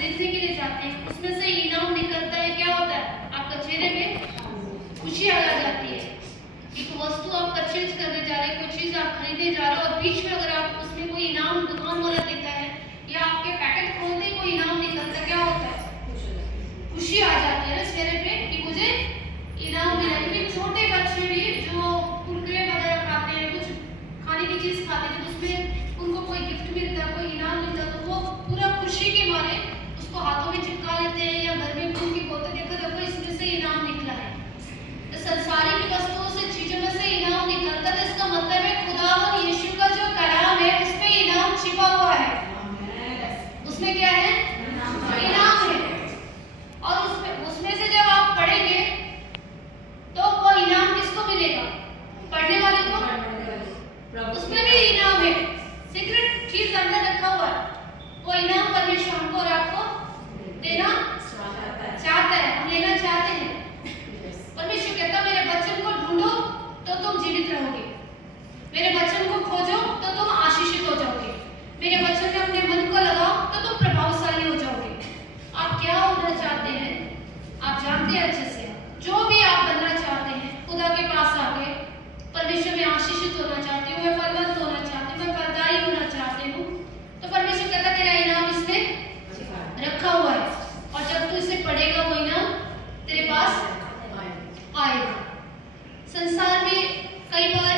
खरीदने के लिए जाते हैं, उसमें से इनाम निकलता है, क्या होता है? आपका चेहरे पे खुशी आ जाती है। एक वस्तु आप परचेज करने जा रहे हैं, कोई चीज आप खरीदने जा रहे हो और बीच में अगर आप उसमें कोई इनाम दुकान वाला देता है या आपके पैकेट खोलते ही कोई इनाम निकलता है, क्या होता है? खुशी आ जाती है ना चेहरे पे कि मुझे इनाम मिला। लेकिन छोटे बच्चे भी जो कुरकुरे वगैरह खाते हैं, कुछ खाने की चीज खाते हैं, जब उसमें उनको कोई गिफ्ट मिलता है, कोई इनाम मिलता है, तो वो पूरा खुशी के मारे उसको हाथों में चिपका लेते हैं या घर में उनकी बोलते देखो देखो इसमें से इनाम निकला है। तो संसारिक वस्तुओं से, चीजों में से इनाम निकलता है, इसका मतलब है खुदावन यीशु का जो कलाम है उसमें इनाम छिपा हुआ है। उसमें क्या है? इनाम है। और उसमें से जब आप पढ़ेंगे तो वो इनाम किसको मिलेगा? पढ़ने वाले को। उसमें भी इनाम है, सीक्रेट चीज अंदर रखा हुआ है। वो इनाम परमेश्वर हमको और आपको देना चाहता है, हम लेना चाहते हैं। परमेश्वर कहता मेरे वचन को ढूंढो तो तुम जीवित रहोगे, मेरे वचन को खोजो तो तुम आशीषित हो जाओगे, मेरे वचन में अपने मन को लगाओ तो तुम प्रभावशाली हो जाओगे। आप क्या होना चाहते हैं? आप जानते हैं अच्छे से, जो भी आप बनना चाहते हैं, खुदा के पास आके परमेश्वर में आशीषित होना चाहती हूँ, मैं फलवंत होना चाहती हूँ, मैं फलदायी होना चाहती हूँ, तो परमेश्वर कहता तेरा इनाम इसमें रखा हुआ है। और जब तू इसे पढ़ेगा वो इनाम तेरे पास आएगा। संसार में कई बार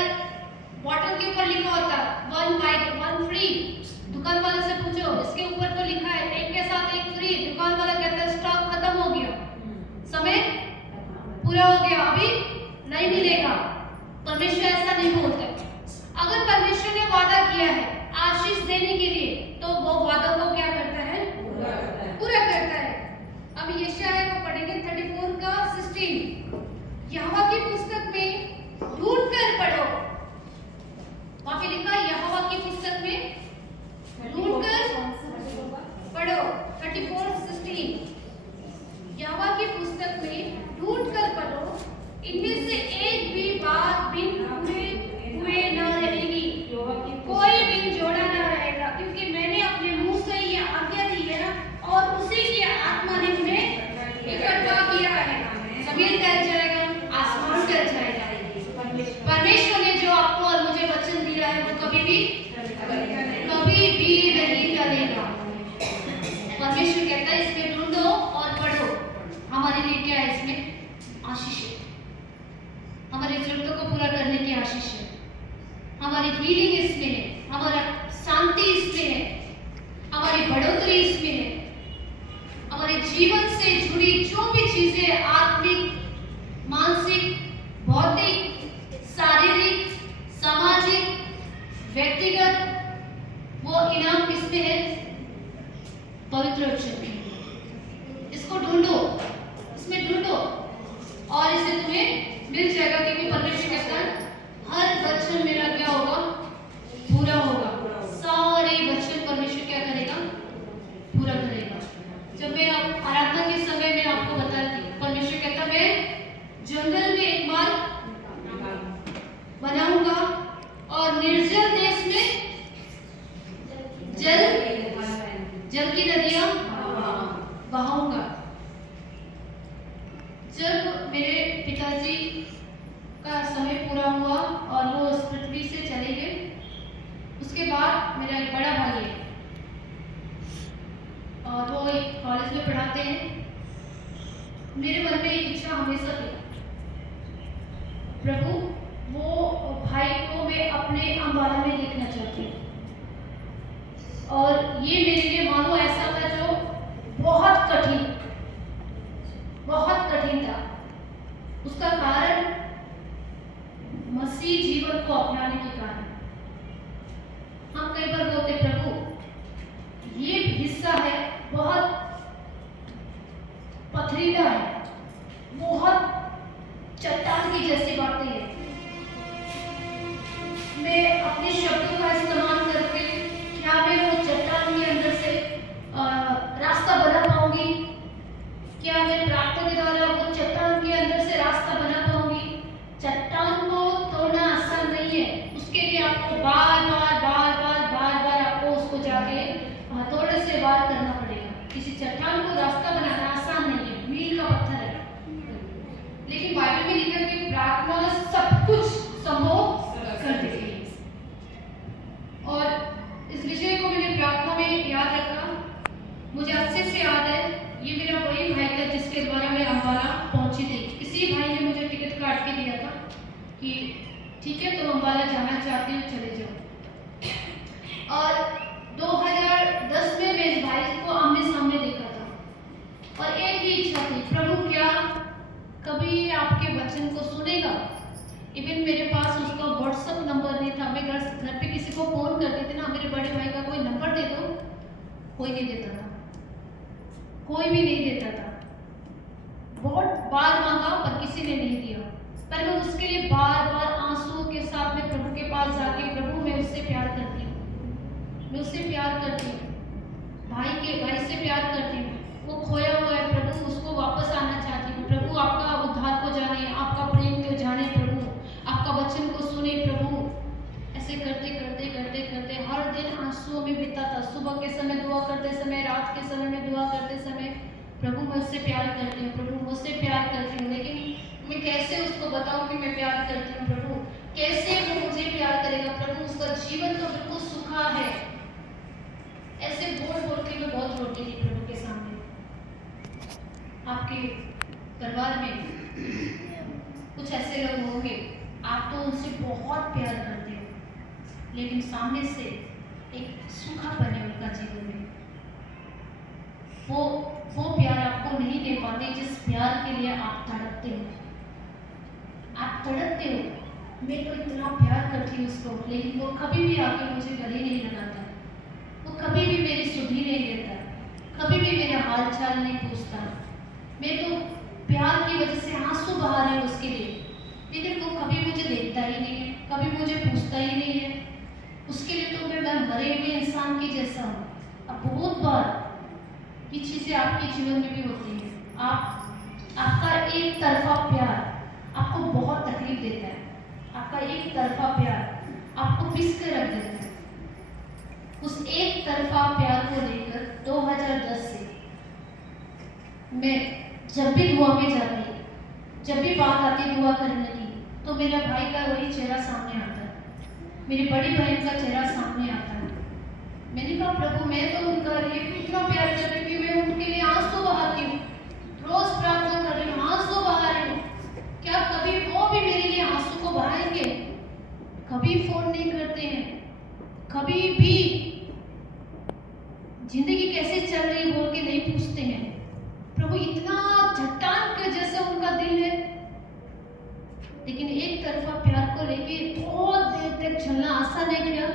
बॉटल के ऊपर लिखा होता है 1 बाय 1 फ्री। दुकान वाले से पूछो इसके ऊपर तो लिखा है एक के साथ एक फ्री। दुकान वाला कहता है स्टॉक खत्म हो गया, समय पूरा हो गया, अभी नहीं मिलेगा। परमेश्वर ऐसा नहीं बोलता। अगर परमेश्वर ने वादा किया है आशीष देने के लिए तो वो वादा को क्या करता है? पूरा करता है। अब यशायाह को पढ़ेंगे 34 का 16। यहोवा की पुस्तक में ढूंढ कर पढ़ो। वहां पे लिखा है यहोवा की पुस्तक में ढूंढ कर पढ़ो। 34:16 यहोवा की पुस्तक में ढूंढ कर पढ़ो, इनमें से एक भी बात बिन हुए न रहेगी, कोई बिन जोड़ा न रहेगा, क्योंकि मैंने अपने मुंह से ये आज्ञा दी है और उसी की आत्मा ने उन्हें इकट्ठा किया है। जमीन टल जाएगा, आसमान टल जाएगा, परमेश्वर ने जो आपको और मुझे वचन दिया है वो कभी भी नहीं टलेगा। परमेश्वर कहता है इसमें ढूंढो और पढ़ो। हमारे लिए क्या है? इसमें आशीष है, हमारी जरूरतों को पूरा करने की आशीष है, हमारी हीलिंग इसमें है, हमारा शांति इसमें है, हमारी बढ़ोतरी इसमें है, हमारे जीवन से जुड़ी जो भी चीजें आत्मिक, मानसिक, भौतिक, शारीरिक, सामाजिक, व्यक्तिगत, वो इनाम किसमें है? पवित्र वचन में। इसको ढूंढो, इसमें ढूंढो और इसे तुम्हें मिल जाएगा, क्योंकि परमेश्वर कहता है हर वचन मेरा क्या होगा? पूरा होगा। सारे वचन परमेश्वर क्या करेगा? पूरा करेगा। जब मैं आराधना के समय में आपको बताती, परमेश्वर कहता मैं जंगल में एक बार बनाऊंगा और निर्जल देश में जल की नदियां बहाऊंगा। जब मेरे पिताजी का समय पूरा हुआ और वो इस पृथ्वी से चले गए, उसके बाद मेरा एक बड़ा भाई है और वो एक कॉलेज में पढ़ाते हैं। मेरे मन में एक इच्छा हमेशा थी, प्रभु वो भाई को मैं अपने अंबाला में देखना चाहती हूँ। और ये मेरे लिए मानो ऐसा था जो बहुत कठिन था। उसका कारण मसीह जीवन को अपनाने के कारण। हम कई बार बोलते प्रभु ये हिस्सा है बहुत पथरीला है, बहुत चट्टान की जैसी बातें हैं। मैं अपने शब्दों का इस्तेमाल करके क्या मैं वो चट्टान के अंदर से रास्ता बना पाऊंगी? क्या मैं प्रार्थना के द्वारा वो चट्टान के अंदर से रास्ता बना पाऊंगी? चट्टान को तोड़ना आसान नहीं है, उसके लिए आपको बार बार आपको उसको जाके हथौड़े से वार करना पड़ेगा। किसी चट्टान को रास्ता बनाना आसान नहीं है, मील का पत्थर है, लेकिन बाइबल में लिखा है कि प्रार्थना सब कुछ संभव कर देती है। और इस विषय को मैंने प्रार्थना में याद रखा। मुझे अच्छे से याद है, ये मेरा वही भाई था जिसके द्वारा मैं अम्बाला पहुंची थी। इसी भाई ने मुझे टिकट काट के दिया था कि ठीक है तुम अम्बाला जाना चाहते हो चले जाओ। और 2010 में मैं इस भाई को आमने सामने देखा था और एक ही इच्छा थी, प्रभु क्या कभी आपके वचन को सुनेगा। इवन मेरे पास उसका व्हाट्सएप नंबर नहीं था, मैं घर पे किसी को फोन करती थी ना, मेरे बड़े भाई का कोई नंबर दे दो, कोई नहीं देता था, कोई भी नहीं देता था। बहुत बार मांगा पर किसी ने नहीं दिया, पर मैं उसके लिए बार बार आंसुओं के साथ में प्रभु के पास जाके, प्रभु मैं उससे प्यार करती हूँ, मैं उससे प्यार करती हूँ, भाई से प्यार करती हूँ, वो खोया हुआ है प्रभु, उसको वापस आना चाहती हूँ प्रभु, आपका उद्धार को जाने, आपका प्रेम को जाने प्रभु, आपका वचन को सुने प्रभु। ऐसे करते करते करते करते हर दिन आंसुओं में बीता था। सुबह के समय दुआ करते समय, रात के समय में दुआ करते समय, प्रभु मैं उससे प्यार करती हूँ प्रभु, मुझसे प्यार करती हूँ, लेकिन मैं कैसे उसको बताऊँ कि मैं प्यार करती हूँ प्रभु, कैसे वो मुझे प्यार करेगा प्रभु, उसका जीवन तो बिल्कुल सूखा है। ऐसे बोल बोल के मैं बहुत रोती थी प्रभु के सामने। आपके परिवार में कुछ ऐसे लोग होंगे, आप तो उनसे बहुत प्यार करते हो, लेकिन सामने से एक सूखापन है उनका जीवन में, वो प्यार आपको नहीं दे पाते जिस प्यार के लिए आप तड़पते हो। आप तड़पते हो, मैं तो इतना प्यार करती हूँ उसको, लेकिन वो कभी भी आके मुझे गले नहीं लगाता, वो कभी भी मेरी सुधि नहीं देता, कभी भी मेरा हाल चाल नहीं पूछता। मैं तो प्यार की वजह से आंसू बहा रही हूँ उसके लिए, लेकिन वो कभी मुझे देखता ही नहीं है, कभी मुझे पूछता ही नहीं है। उसके लिए तो मैं मरे हुए इंसान की जैसा हूँ। अब बहुत बार ये चीज़ें आपके जीवन में भी होती है, आपका एक तरफा प्यार आपको बहुत तकलीफ देता है, आपका एक तरफा प्यार आपको पिस कर रख देता है। उस एक तरफा प्यार को लेकर 2010 से मैं जब भी दुआ में जाती, जब भी बात आती दुआ करने की, तो मेरा भाई का वही चेहरा सामने आता है, मेरी बड़ी बहन का चेहरा सामने आता है। मैंने कहा प्रभु मैं तो उनका लिए इतना प्यार करती हूँ कि मैं उनके लिए आंसू बहाती हूँ, रोज प्रार्थना कर रही हूँ, आंसू बहा रही हूँ, क्या कभी वो भी मेरे लिए आंसू को बहाएंगे? कभी फोन नहीं करते हैं, कभी भी जिंदगी कैसे चल रही बोल के नहीं पूछते हैं। प्रभु इतना चट्टान के जैसा उनका दिल है, लेकिन एक तरफा प्यार को लेके बहुत देर तक चलना आसान है क्या?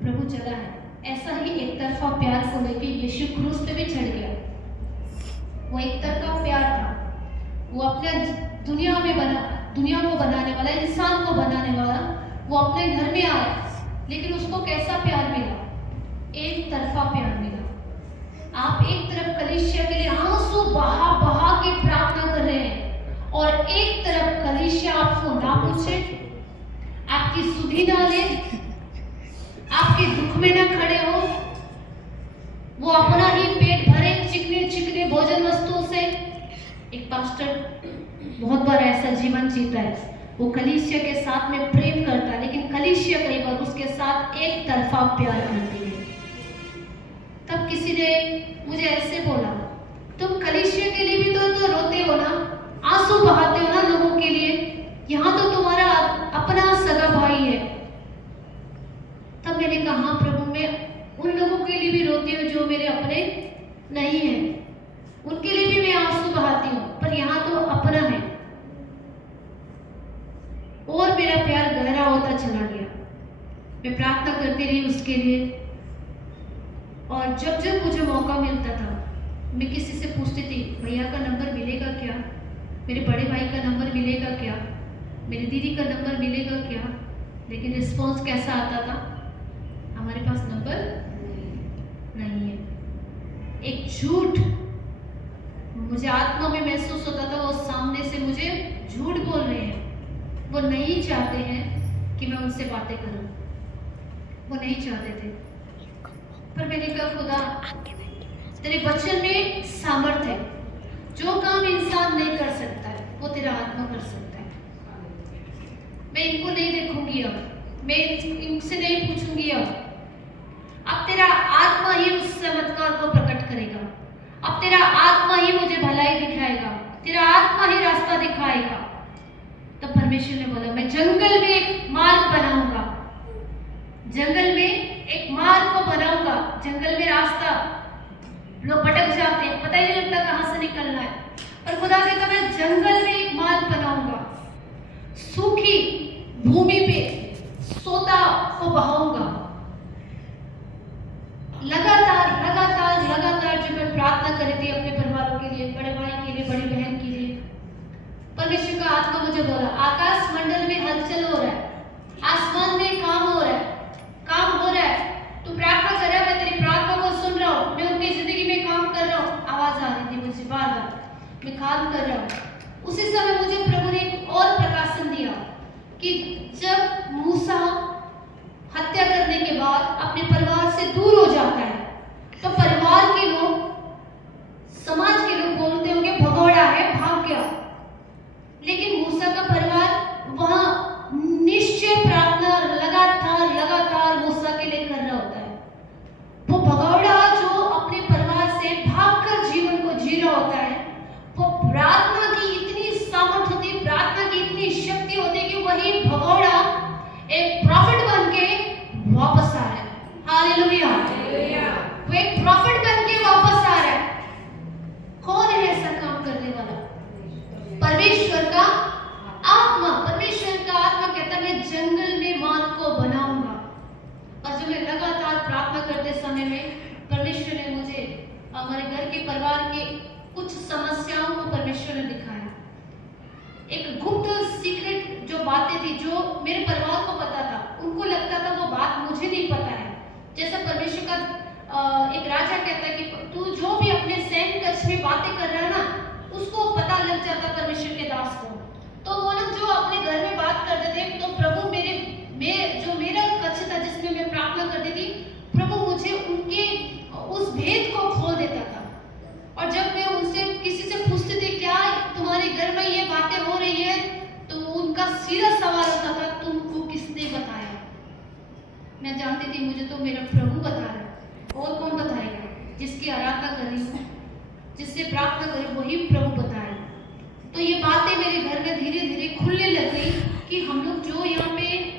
प्रभु चला है। ऐसा ही एक तरफा प्यार को लेके यीशु क्रूस पे भी चढ़ गया। वो एक तरफा प्यार था, वो अपने दुनिया को बनाने वाला, इंसान को बनाने वाला, वो अपने घर में आया, लेकिन उसको कैसा प्यार मिला? एक तरफा प्यार मिला। आप एक तरफ कलीसिया के लिए आंसू बहा बहा के प्रार्थना कर रहे हैं, और एक तरफ कलीसिया आपको ना पूछे, आपकी सुधि ना ले, आपके दुख में ना खड़े हो, वो अपना ही पेट भरे चिकने चिकने भोजन वस्तुओं से। एक पास्टर बहुत बार ऐसा जीवन जीता है, वो कलीसिया के साथ में प्रेम करता है, लेकिन कलीसिया कई बार उसके साथ एक तरफा प्यार करती है। तब किसी ने मुझे ऐसे बोला, तुम कलीसिया के लिए भी तो रोते हो ना, आंसू बहाते हो ना लोगों के लिए, यहाँ तो तुम्हारा अपना सगा भाई है। तब मैंने कहा हाँ प्रभु, मैं उन लोगों के लिए भी रोती हूँ जो मेरे अपने नहीं है, उनके लिए भी मैं आंसू बहाती हूँ, पर यहाँ तो अपना है। और मेरा प्यार गहरा होता चला गया, मैं प्रार्थना करती रही उसके लिए, और जब जब मुझे मौका मिलता था मैं किसी से पूछती थी, भैया का नंबर मिलेगा क्या, मेरे बड़े भाई का नंबर मिलेगा क्या, मेरी दीदी का नंबर मिलेगा क्या, लेकिन रिस्पॉन्स कैसा आता था? हमारे पास नंबर नहीं है। एक झूठ मुझे आत्मा में महसूस होता था, वो सामने से मुझे झूठ बोल रहे हैं, वो नहीं चाहते हैं कि मैं उनसे बातें करूं, वो नहीं चाहते थे। पर मैंने कहा खुदा तेरे वचन में सामर्थ्य है। जो काम इंसान नहीं कर सकता है वो तेरा आत्मा कर सकता है। मैं इनको नहीं देखूंगी, अब मैं इनसे नहीं पूछूंगी, अब तेरा आत्मा ही उस चमत्कार को प्रकट करेगा। अब तेरा आत्मा ही मुझे भलाई दिखाएगा, तेरा आत्मा ही रास्ता दिखाएगा। तब परमेश्वर ने बोला, मैं जंगल में एक मार्ग बनाऊंगा, जंगल में एक मार्ग को बनाऊंगा। जंगल में रास्ता लोग भटक जाते हैं, पता ही नहीं लगता कहां से निकलना है, पर खुदा कहता मैं जंगल में एक मार्ग बनाऊंगा, सूखी भूमि पे सोता को बहाऊंगा। लगातार लगातार लगातार जब मैं प्रार्थना कर रही थी अपने परिवारों के लिए, बड़े भाई के लिए, बड़ी बहन के लिए, परमेश्वर का आत्मा मुझे बोला, आकाश मंडल में हलचल हो रहा है, आसमान में काम हो रहा है, काम हो रहा है। तू प्रार्थना कर रहा है, मैं तेरी प्रार्थना को सुन रहा हूँ, मैं उनकी जिंदगी में काम कर रहा हूँ। आवाज आ रही थी मुझे बार बार, मैं काम कर रहा हूँ। उसी समय मुझे प्रभु ने एक और प्रकाशन दिया कि जब मूसा हत्या करने के बाद अपने परिवार से दूर हो जाता है, तो परिवार के लोग, समाज के लोग बोलते होंगे भगोड़ा है, भाग गया। लेकिन मूसा का परिवार वहां निश्चय प्रार्थना लगातार लगातार मूसा के लिए कर रहा होता है। वो भगोड़ा जो अपने परिवार से भागकर जीवन को जी रहा होता है, वो प्रार्थना की इतनी सामर्थ होती, प्रार्थना की इतनी शक्ति होती कि वही भगोड़ा एक प्रॉफिट बन के वापस आ रहा है। हालेलुया, वो एक प्रॉफिट बन के वापस आ रहा है। कौन है ऐसा काम करने वाला? परमेश्वर का आत्मा। परमेश्वर का आत्मा कहता मैं जंगल में मार्ग को बनाऊंगा। और जब मैं लगातार प्रार्थना करते समय में परमेश्वर ने मुझे हमारे घर के परिवार के कुछ समस्याओं को परमेश्वर ने दिखाया। एक गुप्त सीक्रेट जो बातें थी, जो मेरे परिवार को पता था, उनको लगता था वो बात मुझे नहीं पता है। जैसा परमेश्वर का एक राजा कहता है कि तू जो भी अपने सैन्य कक्ष में बातें कर रहा है ना, उसको पता लग जाता परमेश्वर के दास को। तो वो लोग जो अपने घर में बात करते थे, तो प्रभु मेरा कक्ष था जिसमें मैं प्रार्थना करती थी, प्रभु मुझे उनके उस भेद को खोल देता था। और जब मैं उनसे किसी से पूछती थी क्या तुम्हारे घर में ये बातें हो रही है, तो उनका सीधा सवाल होता था तुमको किसने बताया? मैं जानती थी मुझे तो मेरा प्रभु बता रहा है, और कौन बताएगा? जिसकी आराधना कर रही हूँ, जिससे प्रार्थना कर रही हूँ, वही प्रभु बताए। तो ये बातें मेरे घर में धीरे धीरे खुलने लग गई कि हम लोग जो यहाँ पे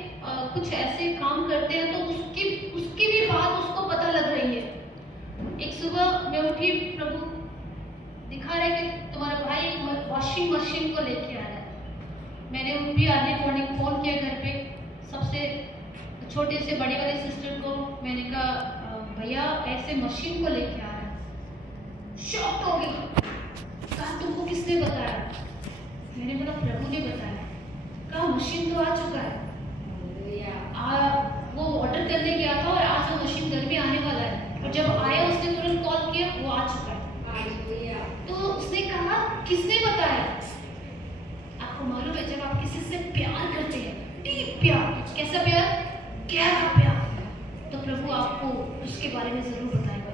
कुछ ऐसे काम करते हैं, तो उसकी भी बात उसको पता लग रही है। एक सुबह मैं उठी, प्रभु दिखा रहा है कि तुम्हारा भाई एक वॉशिंग मशीन को लेके आ रहा है। मैंने उनकी अर्ली मॉर्निंग फोन किया घर पे, सबसे छोटे से बड़े वाले सिस्टर को। मैंने कहा भैया ऐसे मशीन को लेके आ रहा है। शॉक हो गई, कहा तुमको किसने बताया? मैंने बोला प्रभु ने बताया। कहा मशीन तो आ चुका है, वो ऑर्डर करने गया था और आज वो मशीन घर में आने वाला है। और जब आया उसने तुरंत कॉल किया, वो आ चुका है। तो उसने कहा किसने बताया? आपको मालूम है जब आप किसी से प्यार करते हैं, डीप प्यार, कैसा प्यार? गहरा प्यार, तो प्रभु आपको उसके बारे में जरूर बताएगा,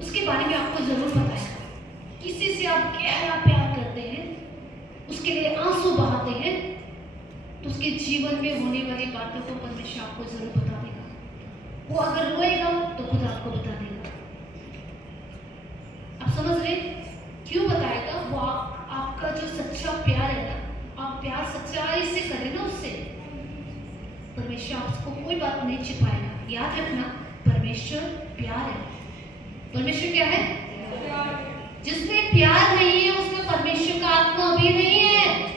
उसके बारे में आपको जरूर बताएगा। किसी से आप गहरा प्यार करते हैं, उसके लिए आंसू बहाते हैं, तो उसके जीवन में होने वाली बातों को परमेश्वर आपको जरूर बता देगा। वो अगर रोएगा तो खुद आपको बता देगा। आप समझ रहे क्यों बताएगा? वो आपका जो सच्चा प्यार है ना, आप प्यार सच्चाई से करें ना उससे, परमेश्वर आपको कोई बात नहीं छिपाएगा। याद रखना, परमेश्वर प्यार है। परमेश्वर क्या है? जिसमें प्यार नहीं है उसमें परमेश्वर का आत्मा भी नहीं है।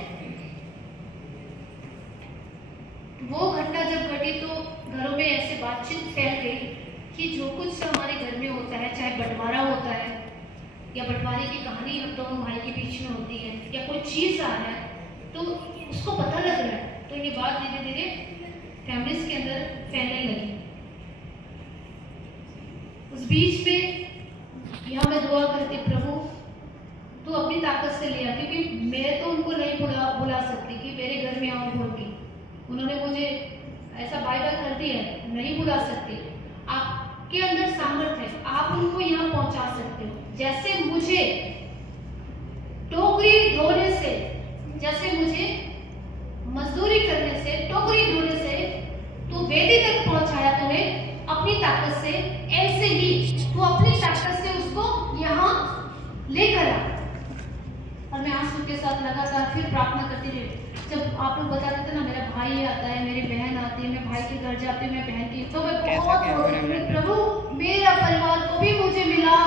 वो घटना जब घटी तो घरों में ऐसे बातचीत फैल गई कि जो कुछ हमारे घर में होता है, चाहे बंटवारा होता है या बंटवारे की कहानी हम दोनों भाई के बीच में होती है, या कोई चीज आ रहा है तो उसको पता लग रहा है, तो ये बात धीरे धीरे फैमिलीज के अंदर फैलने लगी। उस बीच में यहाँ मैं दुआ करती, प्रभु तू अपनी ताकत से ले आ, क्योंकि मैं तो उनको नहीं बुला सकती कि मेरे घर में आओ बोल के। उन्होंने मुझे ऐसा बाय कर दिया है, नहीं बुला सकती। आपके अंदर सामर्थ्य है, आप उनको जैसे मुझे टोकरी ढोने से, जैसे मुझे मजदूरी करने से, टोकरी ढोने से तू वेदी तक पहुंचाया तूने अपनी ताकत से, ऐसे ही तू अपनी ताकत से उसको यहाँ लेकर आ। और मैं आंसू के साथ लगातार फिर प्रार्थना करती रही। जब आप लोग बताते थे ना, मेरा भाई आता है, मेरी बहन आती है, मैं भाई के घर जाती हूँ, मैं बहन की, तो मैं बहुत रोती हूँ, प्रभु मेरा परिवार को भी मुझे मिला,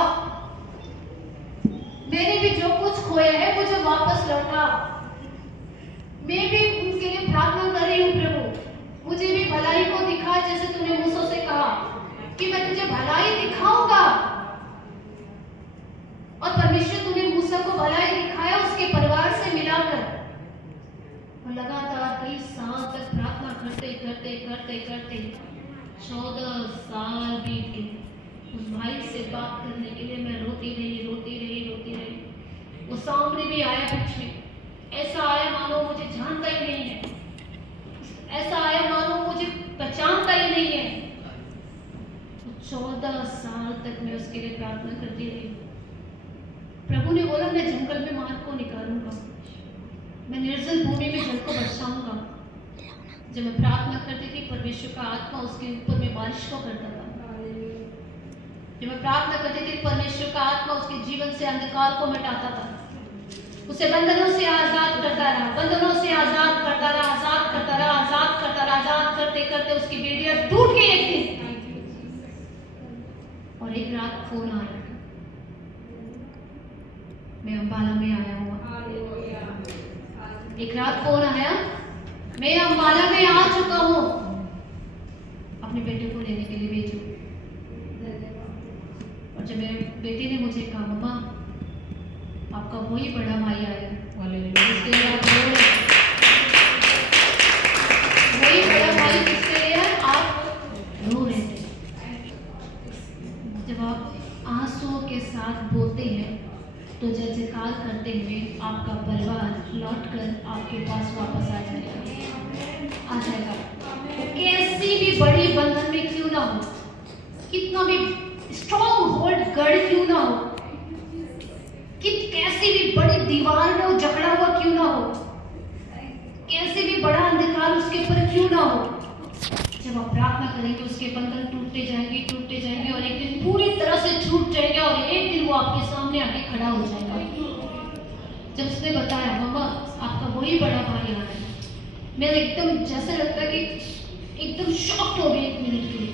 मैंने भी जो कुछ खोया है मुझे वापस लौटा। मैं भी उनके लिए प्रार्थना कर रही हूँ, प्रभु मुझे भी भलाई को दिखा, जैसे तूने मूसा से कहा कि मैं तुझे भलाई दिखाऊंगा। और परमेश्वर तूने मूसा को भलाई दिखाया उसके परिवार से मिलाकर। और लगातार कई साल तक प्रार्थना करते करते करते करते 14 साल बीत गए। उस भाई से बात करने के लिए मैं रोती रही रोती रही रोती रही। वो सामने भी आया बीच में, ऐसा आया मानो मुझे जानता ही नहीं है, ऐसा आया मानो मुझे पहचानता ही नहीं है। 14 साल तक मैं उसके लिए प्रार्थना करती रही। प्रभु ने बोला मैं जंगल में मार्ग को निकालूंगा, मैं निर्जल भूमि में जल को बरसाऊंगा। जब मैं प्रार्थना करती थी परमेश्वर का आत्मा उसके ऊपर में बारिश को करता था। जब मैं प्रार्थना करती थी परमेश्वर का आत्मा उसके जीवन से अंधकार को मिटाता था, उसे बंधनों से आजाद करता रहा, बंधनों से आजाद करता रहा, आजाद करता रहा, आजाद करता रहा। आजाद करते करते उसकी बेड़ियां टूट गई एक दिन। और एक रात फोन आया, मैं अंबाला में आया हुआ। एक रात फोन आया, मैं अंबाला में आ चुका हूँ, अपने बेटे को लेने के लिए भेजो। और जब मेरे बेटे ने मुझे कहा मम्मा आपका वही बड़ा भाई आया, जिसके लिए आप रो रहे, वही बड़ा भाई जिसके लिए आप रो रहे थे। जब आप आंसुओं के साथ बोलते हैं तो जय जयकार करते हुए आपका परिवार लौटकर आपके पास वापस आ जाएगा। कैसी भी बड़ी बंधन में क्यों ना हो, कितना भी स्ट्रॉन्ग होल्ड गढ़ क्यों ना हो, कि कैसी भी बड़ी दीवार में वो जकड़ा हुआ क्यों ना हो, कैसे भी बड़ा अंधकार उसके ऊपर क्यों ना हो, जब आप प्रार्थना करेंगे उसके बंधन टूटते जाएंगे और एक दिन पूरी तरह से छूट जाएगा और एक दिन वो आपके सामने आके खड़ा हो जाएगा। जब उसने बताया मम्मा आपका वही बड़ा भाई आ रहा है, मैं एकदम जैसे लगता है कि एकदम शॉक्ड हो गई एक मिनट के लिए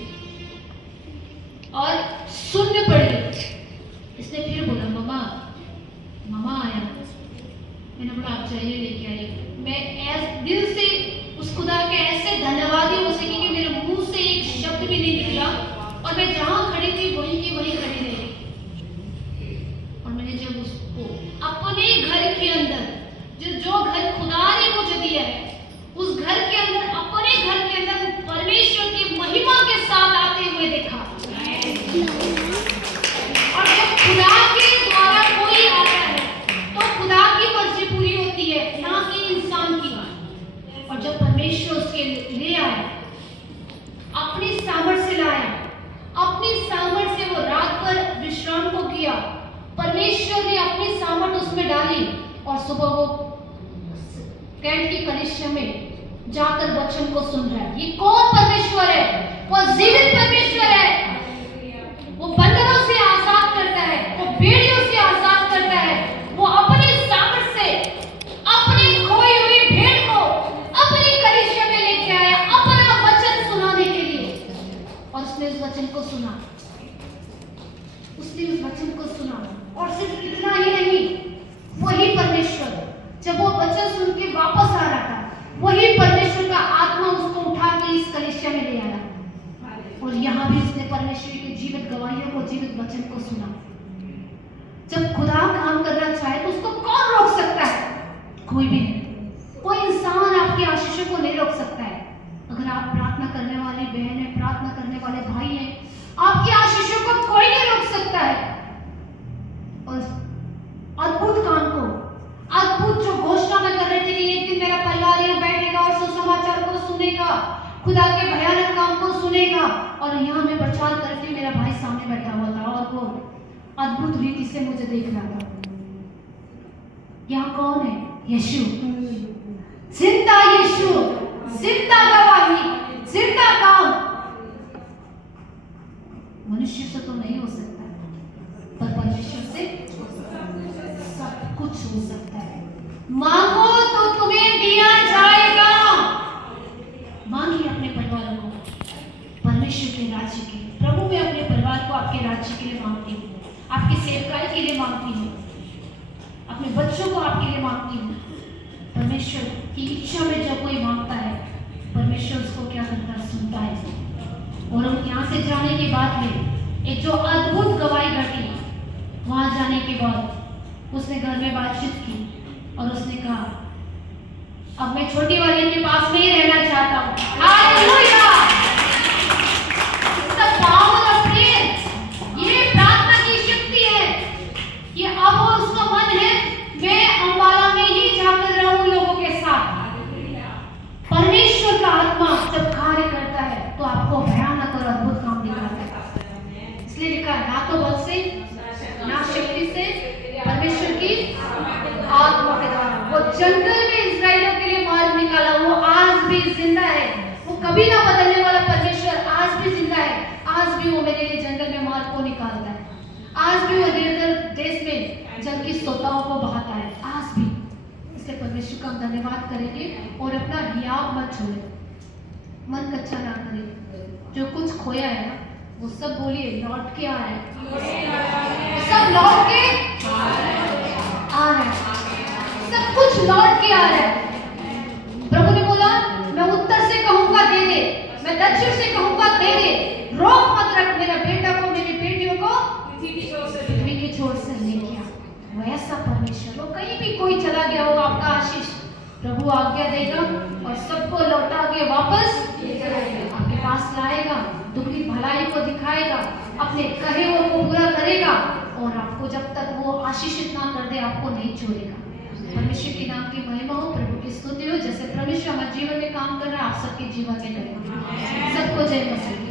और शून्य पड़ गई। इसने फिर बोला मम्मा आया। मैंने बोला आप जाइए लेके आइए। मैं दिल से उस खुदा के ऐसे धन्यवादी हो सकी कि मेरे मुंह से एक शब्द भी नहीं निकला और मैं जहां खड़ी थी वहीं की वहीं खड़ी रही। और मैंने जब उसको अपने घर के अंदर जो घर खुदा ने मुझे दिया है उस घर के अंदर, अपने घर के अंदर परमेश्वर की महिमा के साथ आते हुए देखा। और जब खुदा के द्वारा कोई आता है तो खुदा की मर्जी पूरी होती है, ना कि इंसान की। और जब परमेश्वर उसके ले आया, अपनी सामर्थ से लाया, अपनी सामर्थ से वो रात भर विश्राम को किया, परमेश्वर ने अपनी सामर्थ उसमें डाली और सुबह वो कैंट की कलीसिया में जाकर वचन को सुन रहा है। ये कौन परमेश्वर है? वो जीवित परमेश्वर है। वो बंधनों से आजाद करता है, वो बेड़ियों से आजाद करता है। वो अपनी सामर्थ से अपनी खोई हुई भेड़ को अपनी कलीसिया में लेके आया अपना वचन सुनाने के लिए। और उसने उस वचन को सुना, उसने उस वचन को सुना। और सिर्फ इतना ही नहीं, वही परमेश्वर जब वो वचन सुन के वापस आ रहा था, वही परमेश्वर का आत्मा उसको उठा के इस कलीसिया में ले आया। और यहाँ भी उसने परमेश्वर की जीवित गवाहियों को, जीवित वचन को सुना। जब खुदा काम करना चाहे तो उसको कौन रोक सकता है? कोई भी नहीं। कोई इंसान आपकी आशीषों को नहीं रोक सकता है। अगर आप प्रार्थना करने वाली बहन है, प्रार्थना करने वाले भाई है, आपकी आशीषों को कोई नहीं रोक सकता है। और अद्भुत काम को, अद्भुत जो घोषणा में कर रहे थे कि एक दिन मेरा परिवार यहाँ बैठेगा और सुसमाचार को सुनेगा, खुदा के भयानक काम को सुनेगा। और यहाँ मैं प्रचार करती, मेरा भाई सामने बैठा हुआ था और वो अद्भुत रीति से मुझे देख रहा था। यहाँ कौन है? यीशु, जिंदा यीशु, जिंदा गवाही, जिंदा काम। मनुष्य से तो नहीं हो सकता, पर परमेश्वर से सब कुछ हो सकता है। मांगो तो तुम्हें दिया जाएगा। मांगिए अपने परिवार को परमेश्वर के राज्य के लिए। प्रभु, मैं अपने परिवार को आपके राज्य के लिए मांगती हूँ, आपकी सेवकाई के लिए मांगती हूँ, अपने बच्चों को आपके लिए मांगती हूँ। परमेश्वर की इच्छा में जो कोई मांगता है, परमेश्वर उसको क्या करता है? सुनता है। और हम यहाँ से जाने के बाद में एक जो अद्भुत गवाही घटी, वहां जाने के बाद उसने घर में बातचीत की और उसने कहा, अब मैं छोटी वाली के पास में ही रहना चाहता हूँ। Hallelujah! The power of prayer, ये प्रार्थना की शक्ति है कि अब वो उसका मन है मैं अंबाला में ही जाकर रहूं लोगों के साथ। परमेश्वर का आत्मा जब कार्य करता है तो आपको भयानक और अद्भुत काम दिखाता है। इसलिए लिखा है, ना तो बल से ना शक्ति से, परमेश्वर की आत्मा के द्वारा। वो जंगल में इस्राएलियों के लिए मार्ग निकाला, वो आज भी जिंदा है। वो कभी ना बदलने वाला परमेश्वर आज भी जिंदा है। आज भी वो मेरे लिए जंगल में मार्ग को निकालता है। आज भी वो देश में जल की सोताओं को बहाता है, आज भी। इसलिए परमेश्वर का हम धन्यवाद करेंगे और अपना हियाव मत छोड़े, मन कच्चा ना करें। जो कुछ खोया है ना, वो सब बोलिए लौट के आ रहा है, सब लौट के आ रहा है, सब कुछ लौट के आ रहा है। प्रभु ने बोला, मैं उत्तर से कहूंगा दे दे, मैं दक्षिण से कहूंगा दे दे, रोक मत रख मेरा बेटा को, मेरी बेटियों को पृथ्वी के छोर से लेके आ। वो ऐसा परमेश्वर, वो कहीं भी कोई चला गया हो, आपका आशीष प्रभु आज्ञा देगा और सबको लौटा के वापस आपके पास लाएगा, दुखी भलाई को दिखाएगा, अपने कहे हुए को पूरा करेगा और आपको जब तक वो आशीषित ना कर दे आपको नहीं छोड़ेगा। परमेश्वर के नाम की महिमा हो, प्रभु की स्तुति हो। जैसे परमेश्वर हमारे जीवन में काम कर रहा है, आप सबके जीवन में करेगा। सबको जय मसीह।